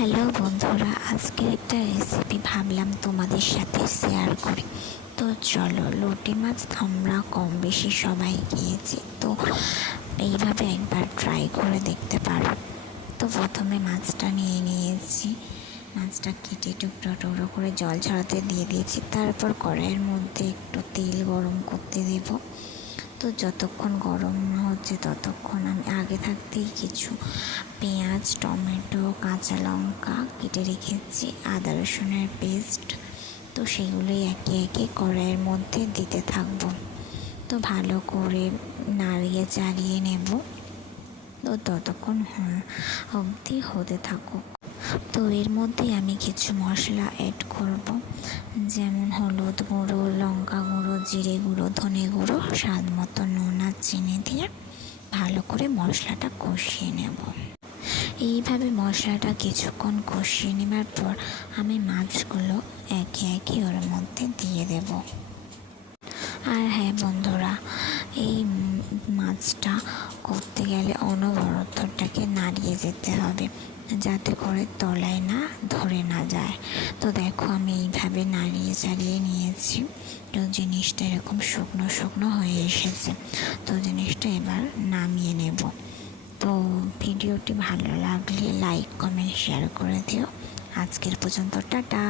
Hello বন্ধুরা, আজকে একটা রেসিপি ভাবলাম তোমাদের সাথে শেয়ার করি। তো চলো, লটে মাছ আমরা কম বেশি সবাই খেয়েছি, তো এইভাবে একবার ট্রাই করে দেখতে পারো। তো প্রথমে মাছটা নিয়ে নিয়েছি, মাছটা কেটে টুকরো টুকরো করে জল ছড়াতে দিয়ে দিয়েছি। তারপর কড়াইয়ের মধ্যে একটু তেল গরম করতে দেব। তো যতক্ষণ গরম হচ্ছে ততক্ষণ আমি আগে থাকতেই কিছু পেঁয়াজ, টমেটো, কাঁচা লঙ্কা কেটে রেখেছি, আদা রসুনের পেস্ট, তো সেগুলোই একে একে কড়াইয়ের মধ্যে দিতে থাকবো। তো ভালো করে নাড়িয়ে চাড়িয়ে নেব, তো ততক্ষণ অবধি হতে থাকুক। তো এর মধ্যে আমি কিছু মশলা অ্যাড করব, যেমন হলুদ গুঁড়ো, লঙ্কা গুঁড়ো, জিরে গুঁড়ো, ধনে গুঁড়ো, স্বাদ মতো নুন আর চিনি দিয়ে ভালো করে মশলাটা কষিয়ে নেব। এইভাবে মশলাটা কিছুক্ষণ কষিয়ে নেবার পর আমি মাছগুলো একে একে ওর মধ্যে দিয়ে দেব। আর হ্যাঁ বন্ধুরা, এই মাছটা করতে গেলে অনবরতটাকে নাড়িয়ে যেতে হবে, যাতে করে তলায় না ধরে না যায়। তো দেখো, আমি এইভাবে নাড়িয়ে চাড়িয়ে নিয়েছি, তো জিনিসটা এরকম শুকনো শুকনো হয়ে এসেছে। তো জিনিসটা এবার নামিয়ে নেব। তো ভিডিওটি ভালো লাগলে লাইক, কমেন্ট, শেয়ার করে দিও। আজকের পর্যন্ত টাটা।